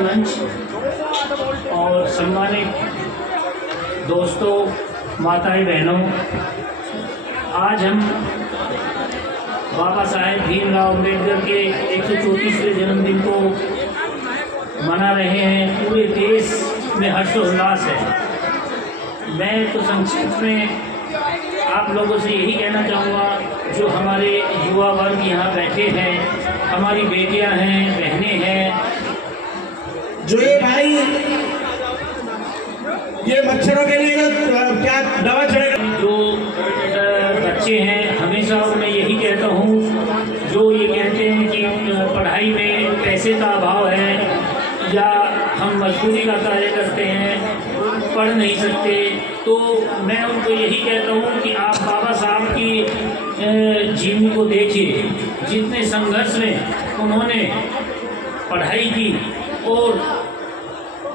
मंच और सम्मानित दोस्तों, माताएं, बहनों, आज हम बाबा साहेब भीमराव अम्बेडकर के 134वें जन्मदिन को मना रहे हैं। पूरे देश में हर्षोल्लास है। मैं तो संक्षिप्त में आप लोगों से यही कहना चाहूँगा, जो हमारे युवा वर्ग यहाँ बैठे हैं, हमारी बेटियाँ हैं, बहनें हैं, जो ये भाई ये मच्छरों के लिए क्या दवा चढ़ेगा, जो बच्चे हैं, हमेशा मैं यही कहता हूँ, जो ये कहते हैं कि पढ़ाई में पैसे का अभाव है या हम मजदूरी का कार्य करते हैं, पढ़ नहीं सकते, तो मैं उनको यही कहता हूँ कि आप बाबा साहब की जीवनी को देखिए। जितने संघर्ष में उन्होंने पढ़ाई की और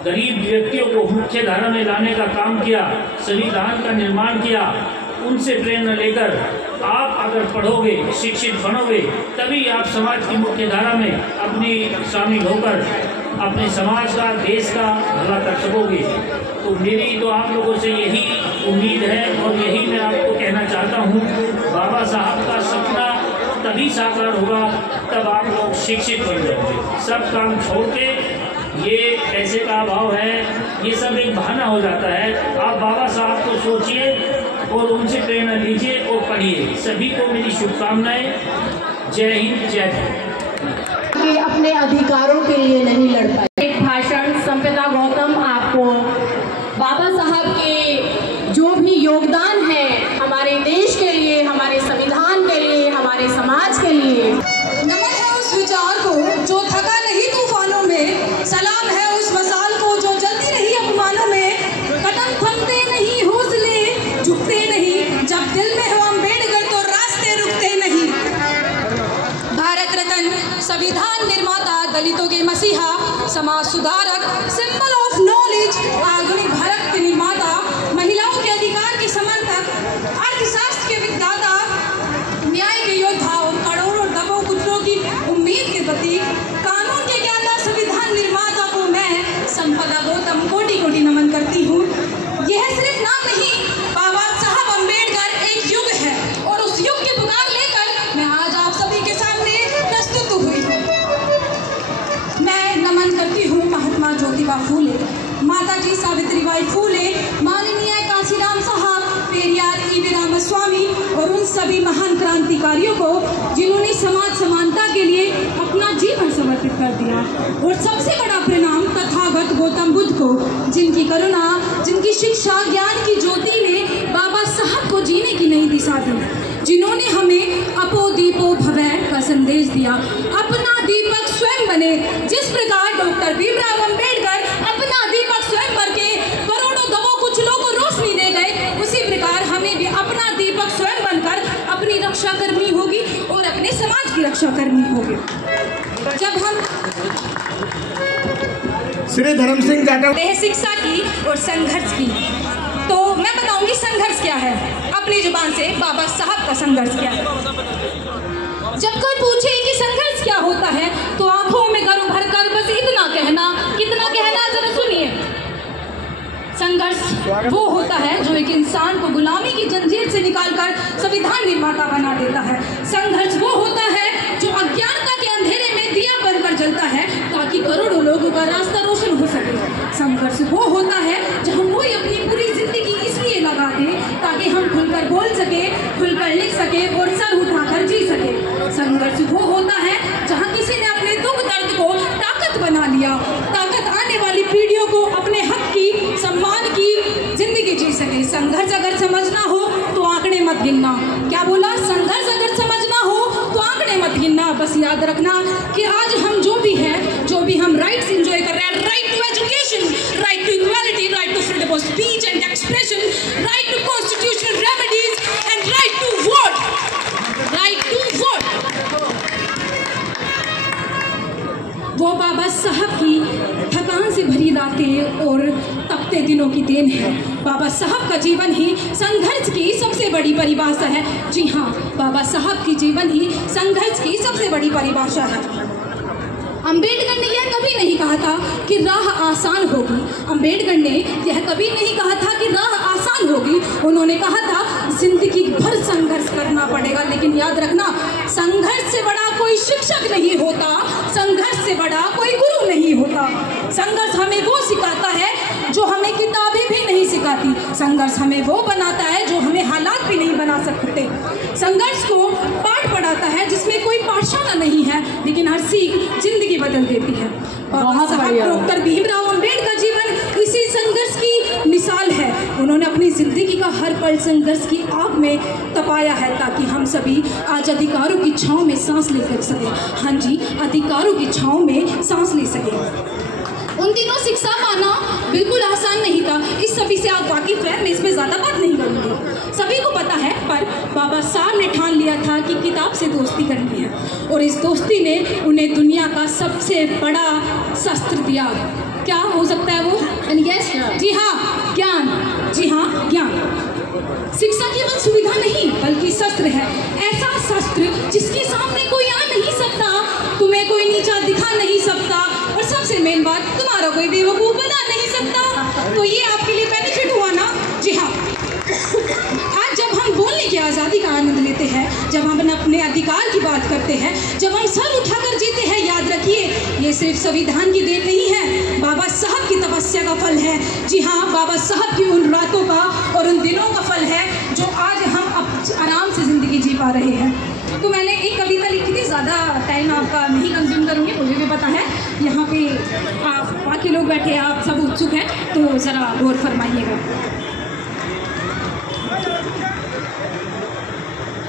गरीब व्यक्तियों को मुख्य धारा में लाने का काम किया, संविधान का निर्माण किया, उनसे प्रेरणा लेकर आप अगर पढ़ोगे, शिक्षित बनोगे, तभी आप समाज की मुख्य धारा में अपनी शामिल होकर अपने समाज का, देश का भला कर सकोगे। तो मेरी तो आप लोगों से यही उम्मीद है और यही मैं आपको कहना चाहता हूँ। बाबा साहब का सपना तभी साकार होगा तब आप लोग शिक्षित बन जाओगे। सब काम छोड़ के ये पैसे का अभाव है, ये सब एक बहाना हो जाता है। आप बाबा साहब को सोचिए और उनसे प्रेरणा लीजिए और पढ़िए। सभी को मेरी शुभकामनाएं। जय हिंद, जय भारत। अपने अधिकारों के लिए नहीं लड़ पाए। एक भाषण संपदा गौतम आपको बाबा साहब के जो भी योगदान है हमारे देश के लिए, हमारे संविधान के लिए, हमारे समाज के लिए। नमन है उस विचार को जो थका नहीं तूफानों में, सलाम है उस मसाल को जो जलती रही अपमानों में। कदम थमते नहीं, हौसले झुकते नहीं, जब दिल में हो अम्बेडकर तो रास्ते रुकते नहीं। भारत रत्न, संविधान निर्माता, दलितों के मसीहा, समाज सुधारक, सिंबल ऑफ नॉलेज, आधुनिक भारत के निर्माता, महिलाओं के अधिकार के समर्थक, अर्थशास्त्र के विज्ञाता, न्याय के योद्धा और करोड़ों दबों कुत्तों की उम्मीद के प्रतीक, कानून के ज्ञाता, संविधान निर्माता को मैं संपदा गौतम कोटि कोटि नमन करती हूँ। यह सिर्फ नाम नहीं, बाबा साहब अम्बेडकर एक युग है और उस युग की पुकार लेकर मैं आज आप सभी के सामने प्रस्तुत हुई। मैं नमन करती हूँ महात्मा ज्योतिबा फूले, माता जी सावित्रीबाई फूले, माननीय काशीराम साहब, पेरियार ईवी रामास्वामी और उन सभी महान क्रांतिकारियों को जिन्होंने समाज समानता के लिए अपना जीवन समर्पित कर दिया। और सबसे बड़ा प्रणाम तथागत गौतम बुद्ध को, जिनकी करुणा, जिनकी शिक्षा, ज्ञान की ज्योति ने बाबा साहब को जीने की नई दिशा दी, जिन्होंने हमें अपो दीपो भवै का संदेश दिया। अपना दीपक स्वयं बने। जिस प्रकार डॉक्टर भीमराव अम्बेडकर अपना दीपक स्वयं भर के करोड़ों दबों कुचलों को रोशनी दे गए, उसी प्रकार हमें भी अपना दीपक स्वयं बनकर अपनी रक्षा करनी होगी और अपने समाज की रक्षा करनी होगी। जब हम श्री धर्म सिंह जाटव शिक्षा की और संघर्ष की, तो मैं बताऊंगी संघर्ष क्या है अपनी जुबान से। बाबा साहब का संघर्ष क्या है? जब कोई पूछे कि संघर्ष क्या होता है, तो आंखों में गर्व भरकर बस इतना कहना, कितना कहना, जरा सुनिए। संघर्ष वो होता है जो एक इंसान को गुलामी की जंजीर से निकालकर संविधान निर्माता बना देता है। संघर्ष वो होता है जो अज्ञानता के अंधेरे में दिया बनकर जलता है ताकि करोड़ों लोगों का रास्ता रोशन हो सके। संघर्ष वो होता है जहाँ कोई अपनी पूरी जिंदगी इसलिए लगा दे ताकि हम खुलकर बोल सके, खुलकर लिख सके और सर उठाकर जी सके। संघर्ष वो होता है जहाँ किसी ने अपने दुख दर्द को ताकत बना लिया, ताकत आने वाली पीढ़ियों को अपने हक की, सम्मान की जिंदगी जी सके। संघर्ष अगर समझना हो तो आंकड़े मत गिनना। क्या बोला? संघर्ष अगर समझना हो तो आंकड़े मत गिनना। बस याद रखना कि आज हम जो भी हैं, जो भी हम राइट्स एंजॉय कर रहे हैं, right to education, right to equality, right to freedom of speech and expression, right to constitutional remedies and right to vote, right to vote, वो बाबा साहब की थकान से भरी रातें और तपते दिनों की देन है। बाबा साहब का जीवन ही संघर्ष की सबसे बड़ी परिभाषा है। जी हाँ, बाबा साहब की जीवन ही संघर्ष की सबसे बड़ी परिभाषा है। अंबेडकर ने यह कभी नहीं कहा था कि राह आसान होगी। अंबेडकर ने यह कभी नहीं कहा था कि राह आसान होगी, उन्होंने कहा था जिंदगी भर संघर्ष करना पड़ेगा। लेकिन याद रखना, संघर्ष से बड़ा कोई शिक्षक नहीं होता, संघर्ष से बड़ा कोई गुरु नहीं होता। संघर्ष हमें वो सिखाता है जो हमें किताबें भी नहीं सिखाती। संघर्ष हमें वो बनाता है जो हमें हालात भी नहीं बना सकते। संघर्ष को पाठ पढ़ाता है जिसमें कोई पाठशाला नहीं है, लेकिन हर सीख जिंदगी बदल देती है। डॉक्टर भीमराव अंबेडकर जीवन इसी संघर्ष की मिसाल है। उन्होंने अपनी जिंदगी का हर पल संघर्ष की आग में तपाया है ताकि हम सभी आज अधिकारों की छांव में सांस ले सकें। हाँ जी, अधिकारों की छांव में सांस ले सकें। उन दिनों शिक्षा पाना बिल्कुल आसान नहीं था, इस सभी से आप वाकिफ हैं, मैं इसमें ज़्यादा बात नहीं करूँगी, सभी को पता है। पर बाबा साहब ने ठान लिया था कि किताब से दोस्ती करनी है, और इस दोस्ती ने उन्हें दुनिया का सबसे बड़ा शस्त्र दिया। क्या हो सकता है वो? यस, जी हाँ, ज्ञान। जी हाँ, ज्ञान। शिक्षा केवल सुविधा नहीं बल्कि शस्त्र है, ऐसा शस्त्र जिसके सामने कोई आ नहीं सकता, तुम्हें कोई नीचा दिखा नहीं सकता, और सबसे मेन बात, तुम्हारा कोई बेवकूफ़ बना नहीं सकता। तो ये आपके लिए बेनिफिट हुआ ना? जी हाँ। आज जब हम बोलने की आज़ादी का आनंद लेते हैं, जब हम अपने अधिकार की बात करते हैं, जब हम सर उठाकर जीते हैं, याद रखिए ये सिर्फ संविधान की देन नहीं है, बाबा साहब की तपस्या का फल है। जी हाँ, बाबा साहब की उन रातों का और उन दिनों का फल है जो आज हम आराम से ज़िंदगी जी पा रहे हैं। तो मैंने एक कविता लिखी थी, ज़्यादा टाइम आपका नहीं कंज्यूम करूँगी, मुझे भी पता है यहाँ पे आप बाकी लोग बैठे हैं, आप सब उत्सुक हैं, तो ज़रा गौर फरमाइएगा।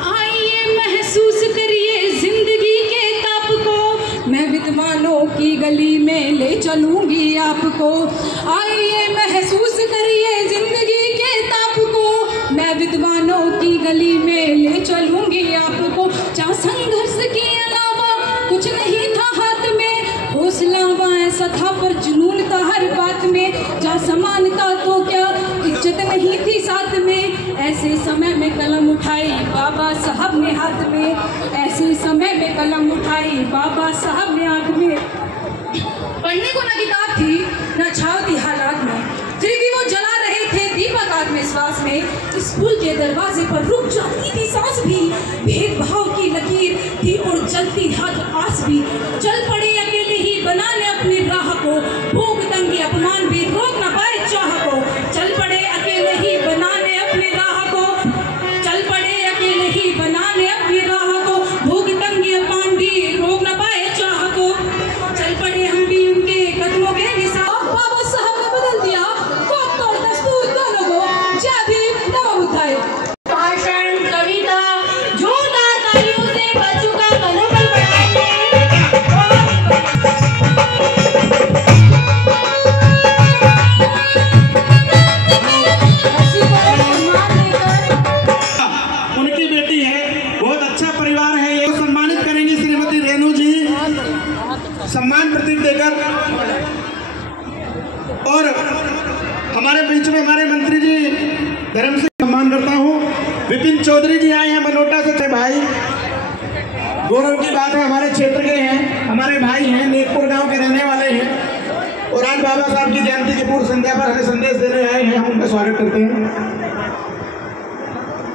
आइए महसूस करिए जिंदगी के ताप को, मैं विद्वानों की गली में ले चलूँगी आपको। आइए महसूस करिए जिंदगी के ताप को, मैं विद्वानों की गली में ले चलूँगी आपको। जहाँ संघर्ष के अलावा कुछ नहीं था हाथ में, हौसला ऐसा था पर जुनून था हर बात में। जहाँ समानता तो क्या इज्जत नहीं थी साथ में, ऐसे समय में कलम उठाई बाबा साहब ने हाथ में, ऐसे समय में कलम उठाई बाबा साहब ने हाथ में। पढ़ने को ना किताब थी ना छाव थी हालात में, फिर भी वो जला रहे थे दीपक आत्मविश्वास में। स्कूल के दरवाजे पर रुक जाती थी सांस भी, भेदभाव की लकीर थी और जलती हाथ आस भी। चल पड़े अकेले ही बनाने अपनी राह को, भूख तंगी अपमान भी रोक न पाए चाह को। चल पड़े अकेले ही बनाने अपनी राह को, चल पड़े अकेले ही बनाने अपनी राह को, भूख तंगी अपमान भी रोक न पाए चाह को। चल पड़े हम भी उनके कदमों के निशान। बाबा साहब ने बदल दिया वक्त और दस्तूर दोनों को, जय भीम नमो बुद्धाय। भाषण, कविता, जोरदार तालियों से बच्चों का मनोबल बढ़ाइए। उनकी बेटी है, बहुत अच्छा परिवार है, ये सम्मानित करेंगी श्रीमती रेणु जी, सम्मान प्रतीक देकर। और हमारे बीच में हमारे मंत्री जी धर्म से सम्मान करता हूँ। विपिन चौधरी जी आए हैं बनोटा से, भाई गौरव की बात है, हमारे क्षेत्र के हैं, हमारे भाई हैं, नेकपुर गांव के रहने वाले हैं, और आज बाबा साहब की जयंती की पूर्व संध्या पर हमें संदेश देने आए हैं, हम उनका स्वागत करते हैं।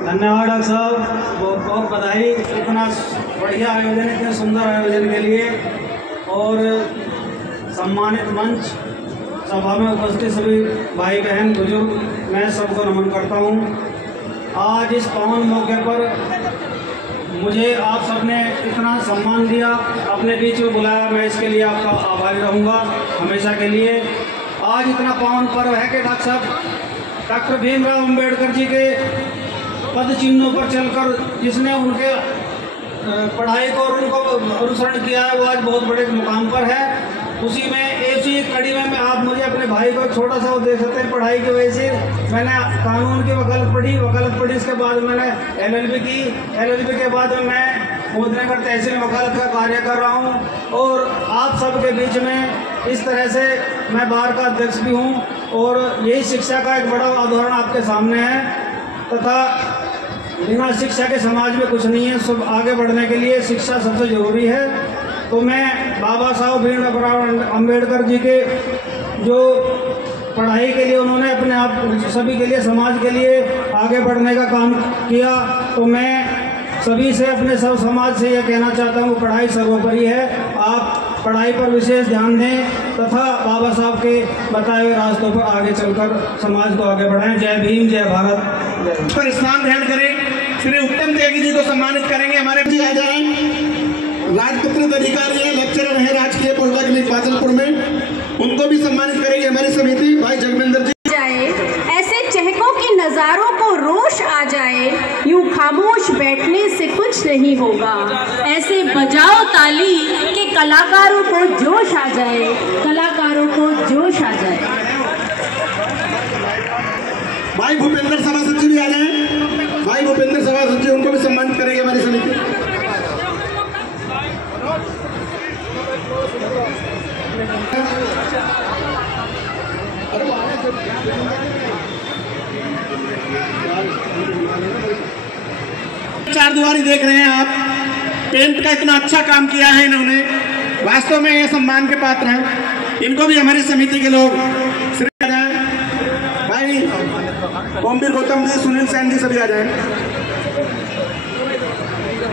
धन्यवाद डॉक्टर साहब, बहुत बहुत बधाई इतना बढ़िया आयोजन, इतने सुंदर आयोजन के लिए। और सम्मानित मंच, सभा में उपस्थित सभी भाई बहन बुजुर्ग, मैं सबको नमन करता हूँ। आज इस पावन मौके पर मुझे आप सबने इतना सम्मान दिया, अपने बीच में बुलाया, मैं इसके लिए आपका आभारी रहूँगा हमेशा के लिए। आज इतना पावन पर्व है कि डॉक्टर साहब डॉक्टर भीमराव अंबेडकर जी के पद चिन्हों पर चलकर जिसने उनके पढ़ाई को और उनको अनुसरण किया है, वो आज बहुत बड़े मुकाम पर है। उसी में ऐसी कड़ी में आप मुझे अपने भाई को छोटा सा वो दे सकते हैं। पढ़ाई की वजह से मैंने कानून की वकालत पढ़ी, इसके बाद मैंने LLB की, LLB के बाद में मैं मोदनगर तहसील वकालत का कार्य कर रहा हूँ। और आप सबके बीच में इस तरह से मैं बार का अध्यक्ष भी हूँ, और यही शिक्षा का एक बड़ा उदाहरण आपके सामने है। तथा बिना शिक्षा के समाज में कुछ नहीं है, सब आगे बढ़ने के लिए शिक्षा सबसे ज़रूरी है। तो मैं बाबा साहब भीमराव अम्बेडकर जी के जो पढ़ाई के लिए उन्होंने अपने आप सभी के लिए, समाज के लिए आगे बढ़ने का काम किया। तो मैं सभी से, अपने सब समाज से यह कहना चाहता हूँ, पढ़ाई सर्वोपरि है। आप पढ़ाई पर विशेष ध्यान दें तथा बाबा साहब के बताए हुए रास्तों पर आगे चलकर समाज को आगे बढ़ाएं। जय भीम, जय भारत। पर स्नान ग्रहण करें। श्री उत्तम त्यागी जी को सम्मानित करेंगे। हमारे जी आ जाए, राजपत्रित अधिकारी है, लेक्चरर है राजकीय पॉलिटेक्निक बादलपुर में, उनको भी सम्मानित करेंगे हमारी समिति। भाई जगविंदर जी जाए, ऐसे चहकों के नजारों को रोश आ जाए, यूं खामोश बैठने से कुछ नहीं होगा। ऐसे बजाओ ताली के कलाकारों को जोश आ जाए, कलाकारों को जोश आ जाए। भाई भूपेंद्र सभासद जी भी आ जाए। भाई भूपेंद्र सभासद जी, उनको भी सम्मानित करेंगे हमारी समिति। चार दीवारी देख रहे हैं आप, पेंट का इतना अच्छा काम किया है इन्होंने, वास्तव में ये सम्मान के पात्र हैं। इनको भी हमारी समिति के लोग श्री आ जाए। भाई ओमवीर गौतम जी, सुनील सैन जी सभी आ जाए।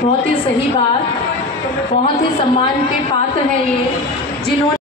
बहुत ही सही बात, बहुत ही सम्मान के पात्र है ये, जिन्होंने